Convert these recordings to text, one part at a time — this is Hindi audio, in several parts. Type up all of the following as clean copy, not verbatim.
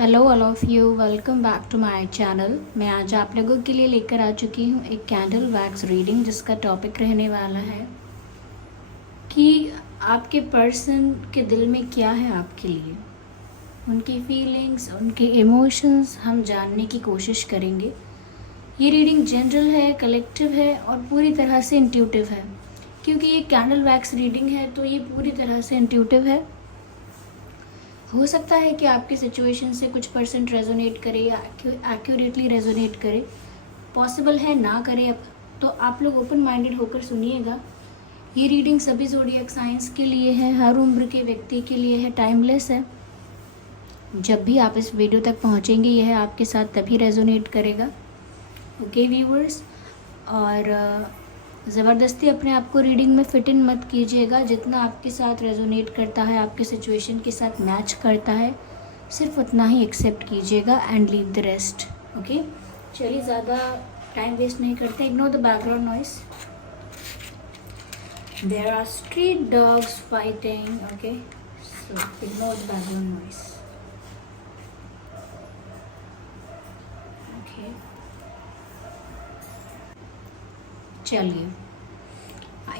Hello all of you, welcome back to my channel. मैं आज आप लोगों के लिए लेकर आ चुकी हूँ एक कैंडल वैक्स रीडिंग, जिसका टॉपिक रहने वाला है कि आपके पर्सन के दिल में क्या है आपके लिए। उनकी फीलिंग्स, उनके इमोशंस हम जानने की कोशिश करेंगे। ये रीडिंग जनरल है, कलेक्टिव है और पूरी तरह से इंट्यूटिव है। क्योंकि ये कैंडल वैक्स रीडिंग है तो ये पूरी तरह से इंट्यूटिव है। हो सकता है कि आपकी सिचुएशन से कुछ परसेंट रेजोनेट करे या एक्यूरेटली रेजोनेट करे, पॉसिबल है ना करे। अब तो आप लोग ओपन माइंडेड होकर सुनिएगा। ये रीडिंग सभी ज़ोडिएक साइंस के लिए है, हर उम्र के व्यक्ति के लिए है, टाइमलेस है। जब भी आप इस वीडियो तक पहुंचेंगे यह आपके साथ तभी रेजोनेट करेगा। ओके व्यूअर्स, और ज़बरदस्ती अपने आप को रीडिंग में फिट इन मत कीजिएगा। जितना आपके साथ रेजोनेट करता है, आपके सिचुएशन के साथ मैच करता है, सिर्फ उतना ही एक्सेप्ट कीजिएगा and leave the rest. Okay, चलिए ज़्यादा टाइम वेस्ट नहीं करते। Ignore the background noise. There are street dogs fighting. Okay, so ignore the background noise. Okay, चलिए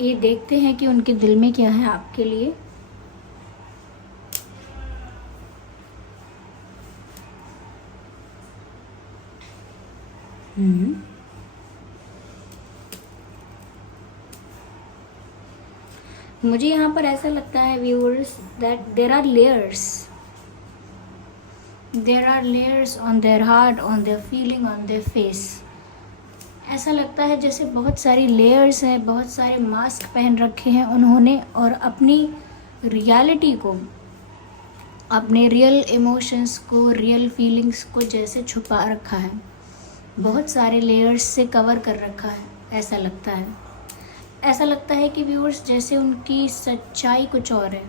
ये देखते हैं कि उनके दिल में क्या है आपके लिए। मुझे यहाँ पर ऐसा लगता है viewers that there are layers on their heart, on their feeling, on their face. ऐसा लगता है जैसे बहुत सारी लेयर्स हैं, बहुत सारे मास्क पहन रखे हैं उन्होंने, और अपनी रियलिटी को, अपने रियल इमोशंस को, रियल फीलिंग्स को जैसे छुपा रखा है। बहुत सारे लेयर्स से कवर कर रखा है, ऐसा लगता है। ऐसा लगता है कि व्यूअर्स जैसे उनकी सच्चाई कुछ और है,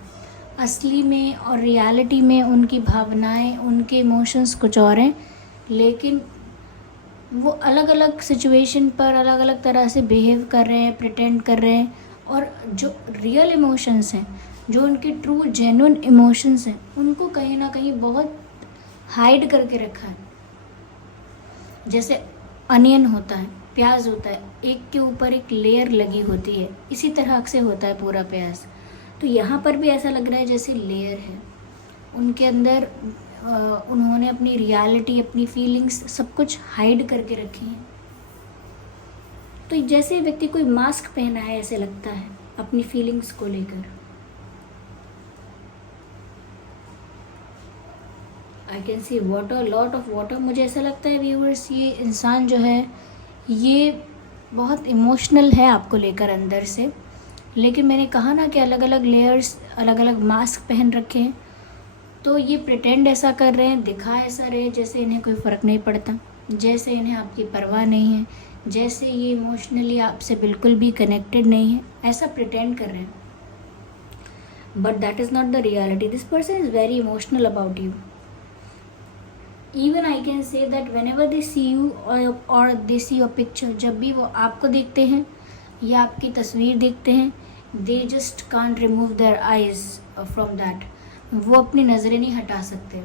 असली में और रियलिटी में उनकी भावनाएं, उनके इमोशंस कुछ और हैं, लेकिन वो अलग अलग सिचुएशन पर अलग अलग तरह से बिहेव कर रहे हैं, प्रिटेंड कर रहे हैं। और जो रियल इमोशंस हैं, जो उनके ट्रू जेन्युइन इमोशंस हैं, उनको कहीं ना कहीं बहुत हाइड करके रखा है। जैसे अनियन होता है, प्याज होता है, एक के ऊपर एक लेयर लगी होती है, इसी तरह से होता है पूरा प्याज। तो यहाँ पर भी ऐसा लग रहा है जैसे लेयर है उनके अंदर। उन्होंने अपनी रियलिटी, अपनी फीलिंग्स सब कुछ हाइड करके रखी हैं। तो जैसे व्यक्ति कोई मास्क पहना है ऐसे लगता है अपनी फीलिंग्स को लेकर। आई can C water, lot of water. मुझे ऐसा लगता है व्यूअर्स ये इंसान जो है ये बहुत इमोशनल है आपको लेकर अंदर से। लेकिन मैंने कहा ना कि अलग अलग लेयर्स, अलग अलग मास्क पहन रखे हैं। तो ये प्रिटेंड ऐसा कर रहे हैं, दिखा ऐसा रहे जैसे इन्हें कोई फ़र्क नहीं पड़ता, जैसे इन्हें आपकी परवाह नहीं है, जैसे ये इमोशनली आपसे बिल्कुल भी कनेक्टेड नहीं है, ऐसा प्रिटेंड कर रहे हैं। But that is not the reality. This person is very emotional about you. Even I can say that whenever they see you और दे सी योर पिक्चर, जब भी वो आपको देखते हैं या आपकी तस्वीर देखते हैं, they just can't remove their eyes from that. वो अपनी नज़रें नहीं हटा सकते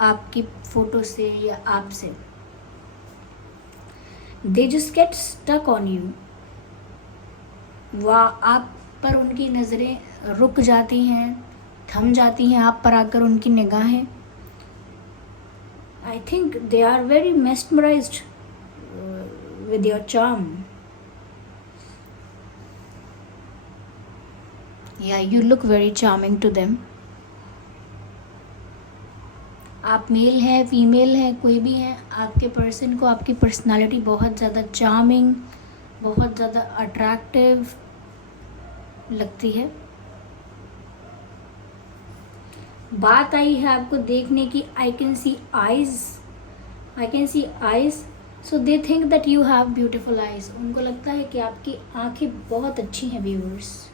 आपकी फ़ोटो से या आपसे। They just get stuck on you. वह आप पर उनकी नज़रें रुक जाती हैं, थम जाती हैं आप पर आकर उनकी निगाहें। I think they are very mesmerised with your charm. Yeah, you look very charming to them. आप मेल हैं, फीमेल हैं, कोई भी हैं, आपके पर्सन को आपकी पर्सनालिटी बहुत ज़्यादा चार्मिंग, बहुत ज़्यादा अट्रैक्टिव लगती है। बात आई है आपको देखने की। आई can C eyes, so they think that you have beautiful eyes. उनको लगता है कि आपकी आंखें बहुत अच्छी हैं व्यूअर्स।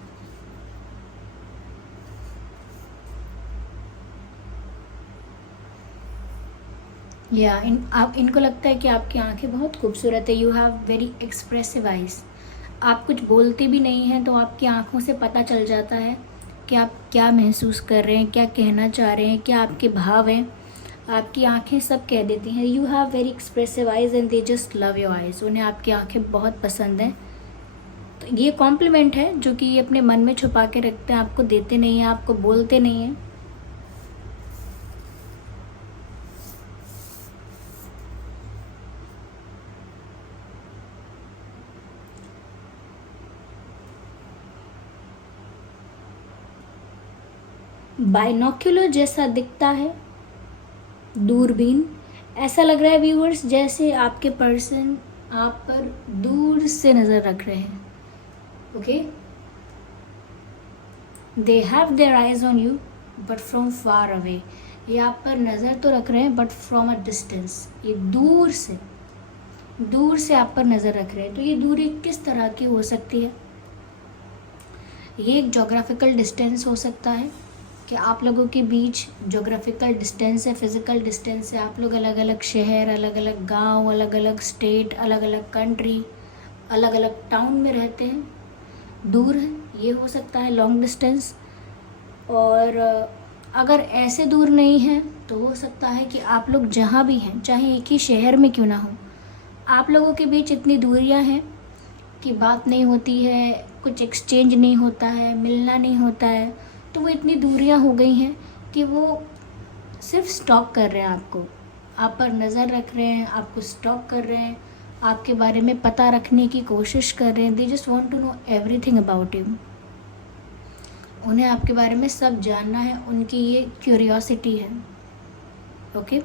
या इनको लगता है कि आपकी आंखें बहुत खूबसूरत है। You have very expressive eyes. आप कुछ बोलते भी नहीं हैं तो आपकी आंखों से पता चल जाता है कि आप क्या महसूस कर रहे हैं, क्या कहना चाह रहे हैं, क्या आपके भाव हैं। आपकी आंखें सब कह देती हैं। You have very expressive eyes and they just love your eyes. उन्हें आपकी आंखें बहुत पसंद हैं। तो ये कॉम्प्लीमेंट है जो कि ये अपने मन में छुपा के रखते हैं, आपको देते नहीं हैं, आपको बोलते नहीं हैं। बाइनोक्यूलर जैसा दिखता है, दूरबीन। ऐसा लग रहा है व्यूअर्स जैसे आपके पर्सन आप पर दूर से नज़र रख रहे हैं। Okay, they have their eyes on you but from far away. ये आप पर नज़र तो रख रहे हैं बट फ्रॉम अ डिस्टेंस। ये दूर से आप पर नज़र रख रहे हैं। तो ये दूरी किस तरह की हो सकती है? ये एक जोग्राफिकल डिस्टेंस हो सकता है कि आप लोगों के बीच जोग्राफिकल डिस्टेंस है, फिज़िकल डिस्टेंस है। आप लोग अलग अलग शहर, अलग अलग गांव, अलग अलग स्टेट, अलग अलग कंट्री, अलग अलग टाउन में रहते हैं, दूर है। ये हो सकता है लॉन्ग डिस्टेंस। और अगर ऐसे दूर नहीं है तो हो सकता है कि आप लोग जहाँ भी हैं, चाहे एक ही शहर में क्यों ना हो, आप लोगों के बीच इतनी दूरियां हैं कि बात नहीं होती है, कुछ एक्सचेंज नहीं होता है, मिलना नहीं होता है। तो वो इतनी दूरियां हो गई हैं कि वो सिर्फ स्टॉक कर रहे हैं आपको, आप पर नज़र रख रहे हैं, आपको स्टॉक कर रहे हैं, आपके बारे में पता रखने की कोशिश कर रहे हैं। They just want to know everything about you. उन्हें आपके बारे में सब जानना है, उनकी ये क्यूरियोसिटी है। ओके,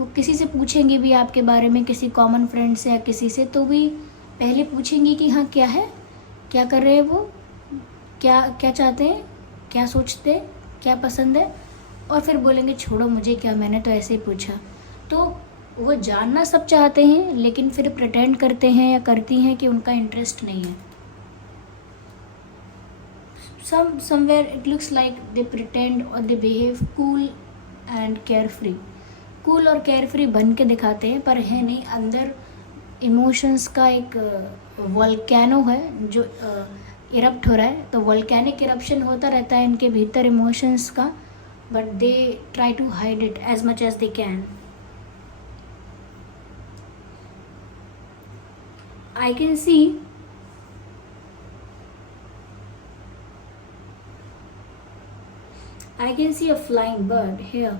वो किसी से पूछेंगे भी आपके बारे में, किसी कॉमन फ्रेंड से या किसी से, तो भी पहले पूछेंगे कि हाँ क्या है, क्या कर रहे हैं वो, क्या क्या चाहते हैं, क्या सोचते हैं, क्या पसंद है, और फिर बोलेंगे छोड़ो मुझे क्या, मैंने तो ऐसे ही पूछा। तो वो जानना सब चाहते हैं लेकिन फिर प्रिटेंड करते हैं या करती हैं कि उनका इंटरेस्ट नहीं है। somewhere it looks like they pretend or they behave cool and carefree। Cool और केयरफ्री बन के दिखाते हैं पर है नहीं। अंदर इमोशंस का एक वोल्केनो है जो इरप्ट हो रहा है। तो वोल्केनिक इरप्शन होता रहता है इनके भीतर इमोशंस का, but they try to hide it as much as they can. I can see a flying bird here,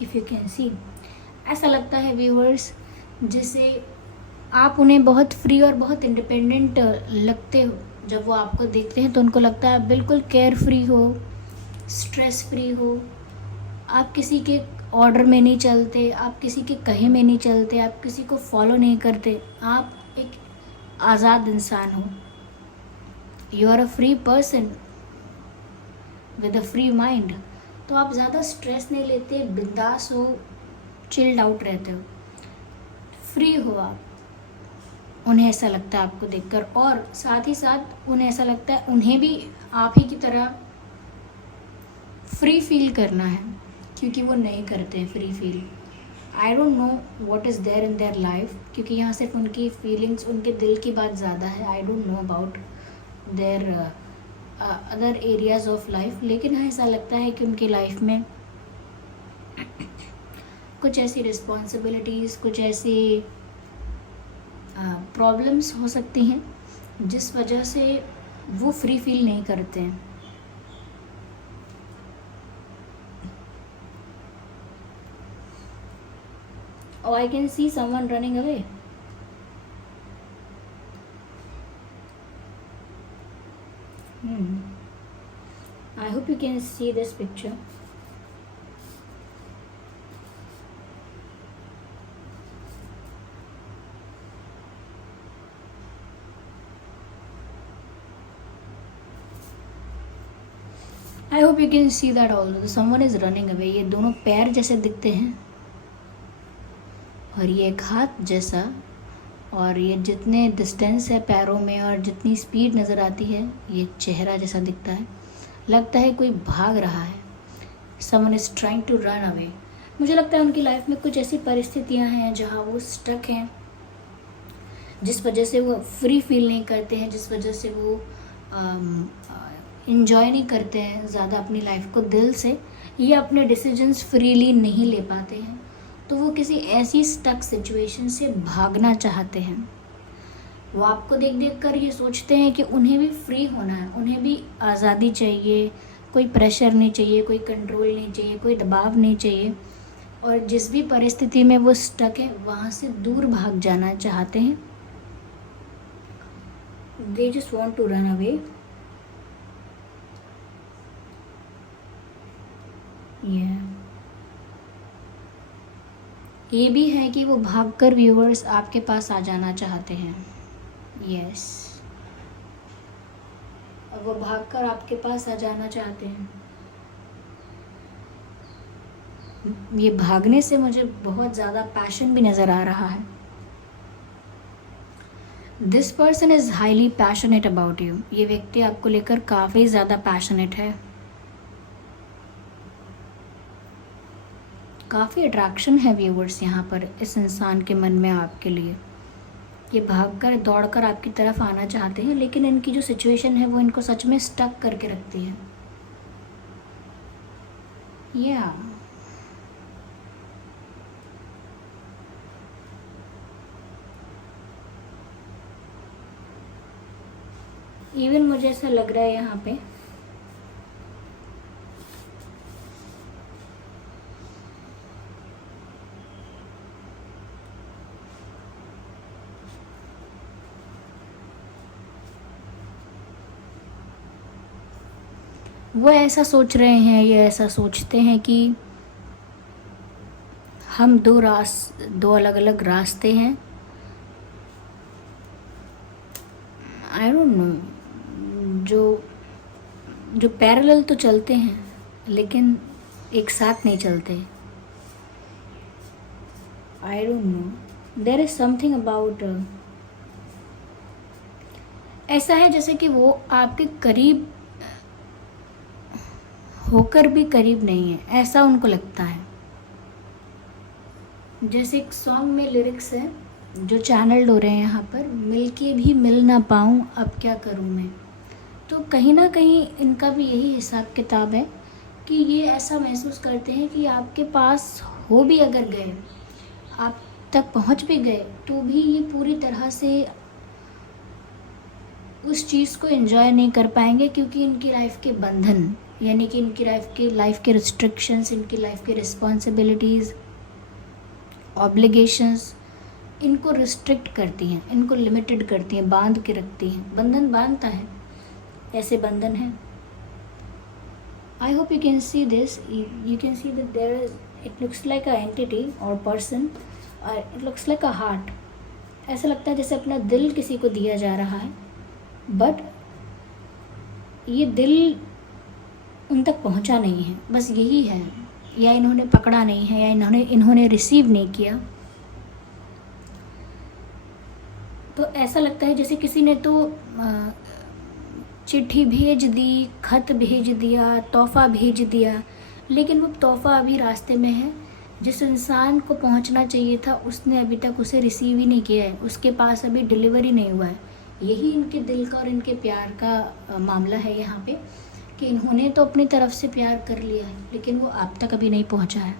if you can see। ऐसा लगता है व्यूअर्स जिसे आप उन्हें बहुत फ्री और बहुत इंडिपेंडेंट लगते हो। जब वो आपको देखते हैं तो उनको लगता है आप बिल्कुल केयर फ्री हो, स्ट्रेस फ्री हो। आप किसी के ऑर्डर में नहीं चलते, आप किसी के कहे में नहीं चलते, आप किसी को फॉलो नहीं करते। आप एक आज़ाद इंसान हो। You are a free person with a free mind. तो आप ज़्यादा स्ट्रेस नहीं लेते, बिंदास हो, चिल्ड आउट रहते हो, फ्री हो आप। उन्हें ऐसा लगता है आपको देखकर, और साथ ही साथ उन्हें ऐसा लगता है उन्हें भी आप ही की तरह फ्री फील करना है, क्योंकि वो नहीं करते हैं free feel. I don't know what is there in their life, क्योंकि यहाँ सिर्फ उनकी फीलिंग्स, उनके दिल की बात ज़्यादा है। आई don't know about their other areas of life. लेकिन ऐसा लगता है कि उनकी लाइफ में कुछ ऐसी रिस्पॉन्सिबिलिटीज़, कुछ ऐसी प्रॉब्लम्स हो सकती हैं जिस वजह से वो फ्री फील नहीं करते हैं। Oh, I can see someone running away. I hope you can see this picture. I hope you can see that also. Someone is running away. ये दोनों पैर जैसे दिखते हैं और ये एक हाथ जैसा, और ये जितने डिस्टेंस है पैरों में और जितनी स्पीड नज़र आती है, ये चेहरा जैसा दिखता है। लगता है कोई भाग रहा है। Someone is trying to run away. मुझे लगता है उनकी लाइफ में कुछ ऐसी परिस्थितियां हैं जहां वो स्टक हैं, जिस वजह से वो फ्री फील नहीं करते हैं, जिस वजह से वो इंजॉय नहीं करते हैं ज़्यादा अपनी लाइफ को दिल से, या अपने डिसीजंस फ्रीली नहीं ले पाते हैं, तो वो किसी ऐसी स्टक सिचुएशन से भागना चाहते हैं। वो आपको देख देख कर ये सोचते हैं कि उन्हें भी फ्री होना है, उन्हें भी आज़ादी चाहिए, कोई प्रेशर नहीं चाहिए, कोई कंट्रोल नहीं चाहिए, कोई दबाव नहीं चाहिए, और जिस भी परिस्थिति में वो स्टक है वहाँ से दूर भाग जाना चाहते हैं। They just want to run away. ये भी है कि वो भागकर व्यूअर्स आपके पास आ जाना चाहते हैं। यस, वो भागकर आपके पास आ जाना चाहते हैं। ये भागने से मुझे बहुत ज़्यादा पैशन भी नज़र आ रहा है। This person is highly passionate about you. ये व्यक्ति आपको लेकर काफ़ी ज़्यादा पैशनेट है, काफ़ी अट्रैक्शन है व्यूअर्स यहाँ पर इस इंसान के मन में आपके लिए। ये भागकर दौड़कर आपकी तरफ आना चाहते हैं, लेकिन इनकी जो सिचुएशन है वो इनको सच में स्टक करके रखती है। या इवन मुझे ऐसा लग रहा है यहाँ पे वो ऐसा सोच रहे हैं, ये ऐसा सोचते हैं कि हम दो अलग अलग रास्ते हैं। आई डोंट नो, जो पैरेलल तो चलते हैं लेकिन एक साथ नहीं चलते। I don't know, there is something about, ऐसा है जैसे कि वो आपके करीब होकर भी करीब नहीं है, ऐसा उनको लगता है। जैसे एक सॉन्ग में लिरिक्स है जो चैनल्ड हो रहे हैं यहाँ पर, मिल के भी मिल ना पाऊँ अब क्या करूँ मैं। तो कहीं ना कहीं इनका भी यही हिसाब किताब है कि ये ऐसा महसूस करते हैं कि आपके पास हो भी अगर गए, आप तक पहुँच भी गए, तो भी ये पूरी तरह से उस चीज़ को एंजॉय नहीं कर पाएंगे, क्योंकि इनकी लाइफ के बंधन, यानी कि इनकी लाइफ के रिस्ट्रिक्शंस, इनकी लाइफ की रिस्पॉन्सिबिलिटीज़, ऑब्लिगेशंस इनको रिस्ट्रिक्ट करती हैं, इनको लिमिटेड करती हैं, बांध के रखती हैं। बंधन बांधता है, ऐसे बंधन है। I hope you can see this, you can see that there is, it looks like a entity और पर्सन, और it looks like a heart. ऐसा लगता है जैसे अपना दिल किसी को दिया जा रहा है, बट ये दिल उन तक पहुंचा नहीं है, बस यही है, या इन्होंने पकड़ा नहीं है, या इन्होंने रिसीव नहीं किया। तो ऐसा लगता है जैसे किसी ने तो चिट्ठी भेज दी, खत भेज दिया, तोहफ़ा भेज दिया, लेकिन वो तोहफ़ा अभी रास्ते में है। जिस इंसान को पहुंचना चाहिए था उसने अभी तक उसे रिसीव ही नहीं किया है, उसके पास अभी डिलीवरी नहीं हुआ है। यही इनके दिल का और इनके प्यार का मामला है यहाँ पे, कि इन्होंने तो अपनी तरफ से प्यार कर लिया है, लेकिन वो आप तक अभी नहीं पहुंचा है।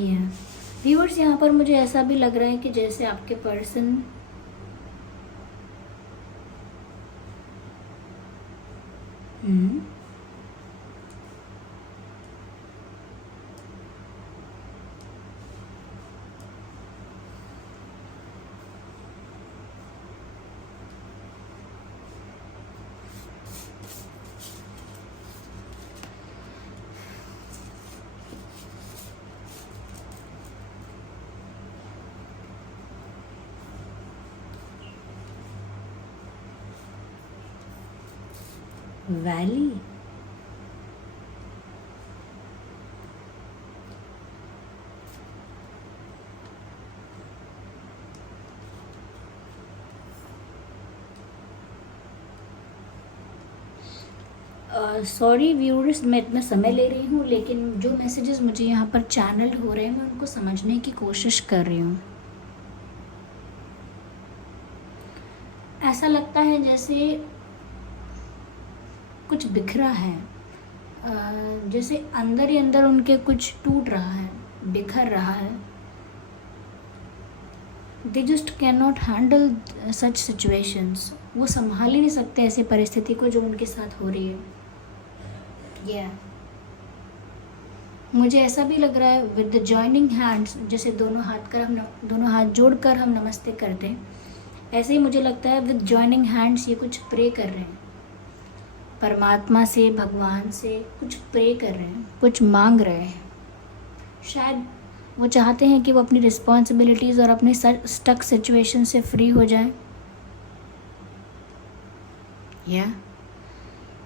ये व्यूअर्स, यहाँ पर मुझे ऐसा भी लग रहा है कि जैसे आपके पर्सन वैली, सॉरी व्यूअर्स, मैं इतना समय ले रही हूँ, लेकिन जो मैसेजेस मुझे यहाँ पर चैनल हो रहे हैं मैं उनको समझने की कोशिश कर रही हूँ। ऐसा लगता है जैसे कुछ बिखरा है, जैसे अंदर ही अंदर उनके कुछ टूट रहा है, बिखर रहा है। They just can not handle such situations. वो संभाल ही नहीं सकते ऐसी परिस्थिति को जो उनके साथ हो रही है। मुझे ऐसा भी लग रहा है विद द जॉइनिंग हैंड्स, जैसे दोनों हाथ जोड़कर हम नमस्ते करते हैं, ऐसे ही मुझे लगता है विद जॉइनिंग हैंड्स ये कुछ प्रे कर रहे हैं परमात्मा से, भगवान से कुछ प्रे कर रहे हैं, कुछ मांग रहे हैं। शायद वो चाहते हैं कि वो अपनी रिस्पॉन्सिबिलिटीज़ और अपने स्टक सिचुएशन से फ्री हो जाएं।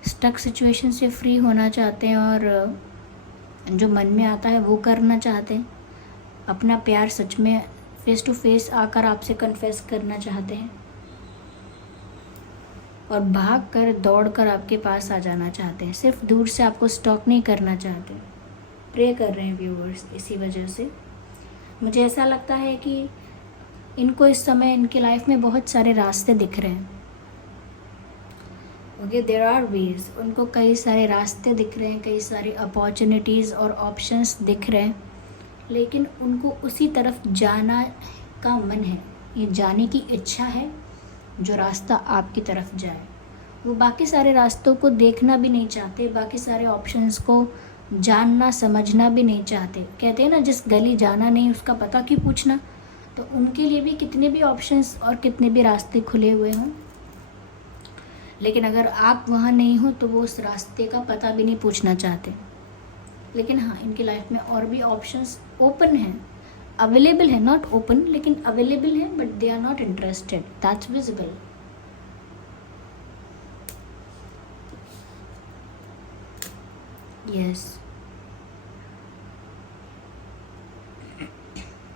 स्टक सिचुएशन से फ्री होना चाहते हैं और जो मन में आता है वो करना चाहते हैं। अपना प्यार सच में फेस टू फेस आकर आपसे कन्फेस करना चाहते हैं और भाग कर दौड़ कर आपके पास आ जाना चाहते हैं। सिर्फ दूर से आपको स्टॉक नहीं करना चाहते। प्रे कर रहे हैं व्यूअर्स। इसी वजह से मुझे ऐसा लगता है कि इनको इस समय इनकी लाइफ में बहुत सारे रास्ते दिख रहे हैं। Okay, there are ways. उनको कई सारे रास्ते दिख रहे हैं, कई सारी अपॉर्चुनिटीज़ और ऑप्शंस दिख रहे हैं, लेकिन उनको उसी तरफ जाना का मन है। ये जाने की इच्छा है जो रास्ता आपकी तरफ जाए। वो बाकी सारे रास्तों को देखना भी नहीं चाहते, बाकी सारे ऑप्शंस को जानना समझना भी नहीं चाहते। कहते हैं ना, जिस गली जाना नहीं उसका पता क्यों पूछना। तो उनके लिए भी कितने भी ऑप्शंस और कितने भी रास्ते खुले हुए हों, लेकिन अगर आप वहाँ नहीं हो तो वो उस रास्ते का पता भी नहीं पूछना चाहते। लेकिन हाँ, इनकी लाइफ में और भी ऑप्शंस ओपन हैं, अवेलेबल है, नॉट ओपन लेकिन अवेलेबल है, but they are not interested. That's visible. Yes,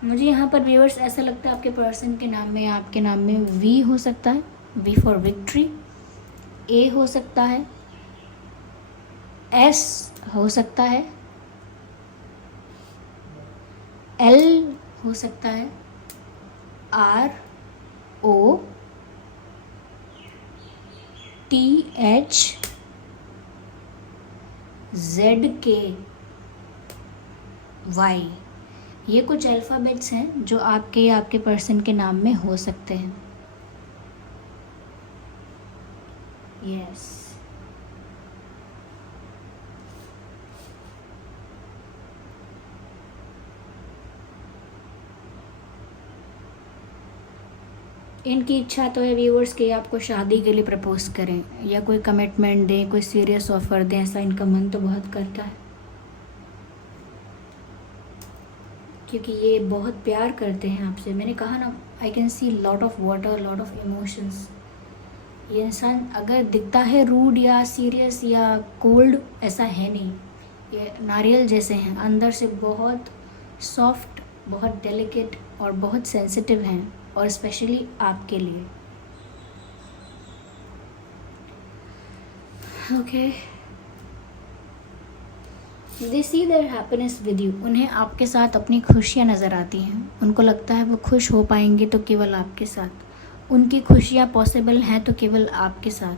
मुझे यहाँ पर व्यूअर्स ऐसा लगता है आपके पर्सन के नाम में, आपके नाम में वी हो सकता है, वी फॉर विक्ट्री। ए हो सकता है, एस हो सकता है, एल हो सकता है, R O T H Z K Y. ये कुछ अल्फ़ाबेट्स हैं जो आपके पर्सन के नाम में हो सकते हैं। यस, इनकी इच्छा तो है व्यूअर्स कि आपको शादी के लिए प्रपोज करें या कोई कमिटमेंट दें, कोई सीरियस ऑफर दें। ऐसा इनका मन तो बहुत करता है, क्योंकि ये बहुत प्यार करते हैं आपसे। मैंने कहा ना, आई can see lot of water, lot of emotions. ये इंसान अगर दिखता है रूड या सीरियस या कोल्ड, ऐसा है नहीं। ये नारियल जैसे हैं, अंदर से बहुत सॉफ्ट, बहुत डेलिकेट और बहुत सेंसिटिव हैं, और स्पेशली आपके लिए। Okay, they see their happiness with you. उन्हें आपके साथ अपनी खुशियाँ नज़र आती हैं। उनको लगता है वो खुश हो पाएंगे तो केवल आपके साथ। उनकी खुशियाँ पॉसिबल हैं तो केवल आपके साथ।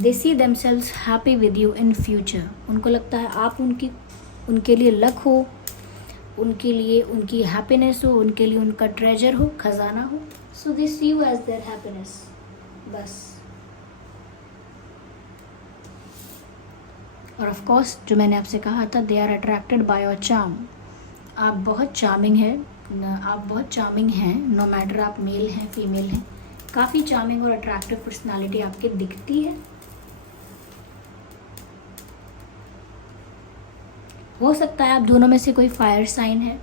They see themselves happy with you in future. उनको लगता है आप उनके लिए लक हो, उनके लिए उनकी हैप्पीनेस हो, उनके लिए उनका ट्रेजर हो, खजाना हो। So they see you as their happiness. बस। और ऑफ कोर्स जो मैंने आपसे कहा था, they are attracted by your charm. आप बहुत चार्मिंग हैं, नो मैटर आप मेल हैं फीमेल हैं। काफ़ी चार्मिंग और अट्रैक्टिव पर्सनालिटी आपकी दिखती है। हो सकता है आप दोनों में से कोई फायर साइन है,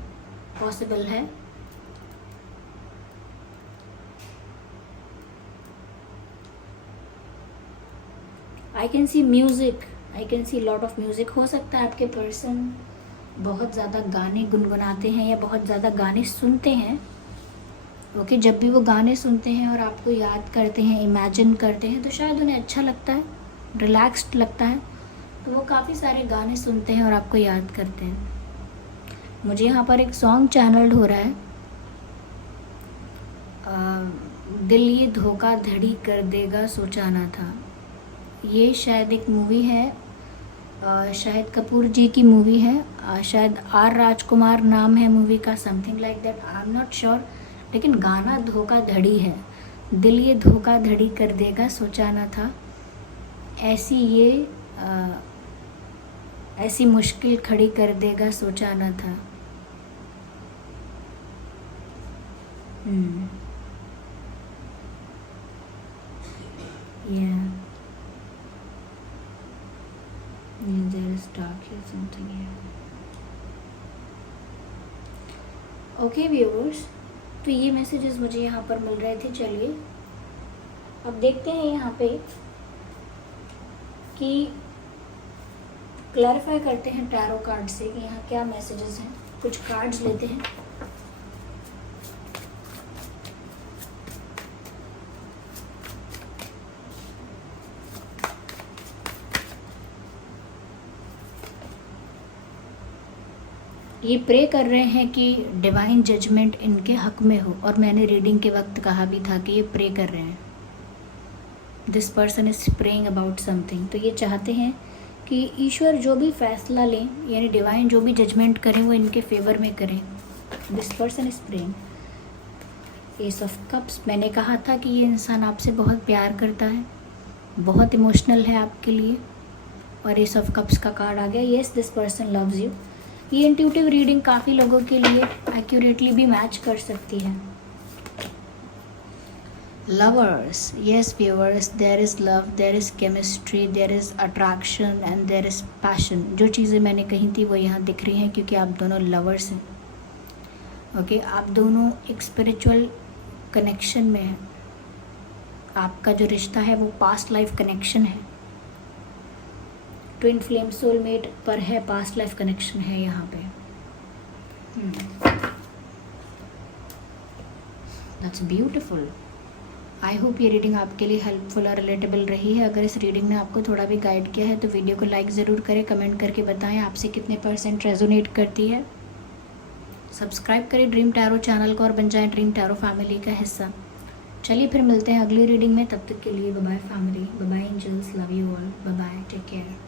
पॉसिबल है। आई can C music, I can see lot of music. हो सकता है आपके पर्सन बहुत ज़्यादा गाने गुनगुनाते हैं या बहुत ज़्यादा गाने सुनते हैं। ओके, जब भी वो गाने सुनते हैं और आपको याद करते हैं, इमेजिन करते हैं, तो शायद उन्हें अच्छा लगता है, रिलैक्स्ड लगता है, तो वो काफ़ी सारे गाने सुनते हैं और आपको याद करते हैं। मुझे यहाँ पर एक सॉन्ग चैनल्ड हो रहा है, दिल ये धोखा धड़ी कर देगा सोचा ना था। ये शायद एक मूवी है, शाहिद कपूर जी की मूवी है, शायद आर राजकुमार नाम है मूवी का, something like that, I am not sure, लेकिन गाना धोखा धड़ी है। दिल ये धोखा धड़ी कर देगा सोचा ना था, ऐसी मुश्किल खड़ी कर देगा सोचा ना था। There is dark here something here. Okay viewers, तो ये मैसेजेस मुझे यहाँ पर मिल रहे थे। चलिए अब देखते हैं यहाँ पे कि क्लैरिफाई करते हैं टैरो कार्ड से कि यहाँ क्या मैसेजेस हैं। कुछ कार्ड्स लेते हैं। ये प्रे कर रहे हैं कि डिवाइन जजमेंट इनके हक में हो, और मैंने रीडिंग के वक्त कहा भी था कि ये प्रे कर रहे हैं। This person is praying about something. तो ये चाहते हैं कि ईश्वर जो भी फैसला लें, यानी डिवाइन जो भी जजमेंट करें, वो इनके फेवर में करें। This person is praying. S of cups, मैंने कहा था कि ये इंसान आपसे बहुत प्यार करता है, बहुत इमोशनल है आपके लिए, और एस ऑफ कप्स का कार्ड आ गया। Yes, this person loves you. ये इंट्यूटिव रीडिंग काफ़ी लोगों के लिए एक्यूरेटली भी मैच कर सकती है। Lovers, yes viewers, there is love, there is chemistry, there is attraction and there is passion. जो चीज़ें मैंने कही थी वो यहाँ दिख रही हैं, क्योंकि आप दोनों लवर्स हैं। ओके, आप दोनों एक स्पिरिचुअल कनेक्शन में हैं। आपका जो रिश्ता है वो पास्ट लाइफ कनेक्शन है, ट्विन फ्लेम सोलमेट पर है, पास्ट लाइफ कनेक्शन है यहाँ पे। That's beautiful. आई होप ये रीडिंग आपके लिए हेल्पफुल और रिलेटेबल रही है। अगर इस रीडिंग ने आपको थोड़ा भी गाइड किया है तो वीडियो को लाइक ज़रूर करें, कमेंट करके बताएं आपसे कितने % रेजोनेट करती है। सब्सक्राइब करें ड्रीम टैरो चैनल को और बन जाएं ड्रीम टैरो फैमिली का हिस्सा। चलिए फिर मिलते हैं अगली रीडिंग में, तब तक के लिए bye bye family, bye bye angels, love you all, bye bye, take care.